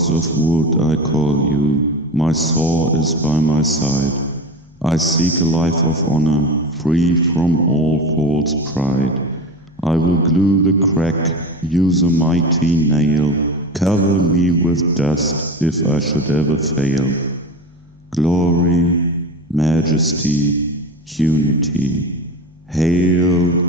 gods of wood I call you, my sword is by my side. I seek a life of honor, free from all false pride. I will glue the crack, use a mighty nail, cover me with dust if I should ever fail. Glory, majesty, unity, hail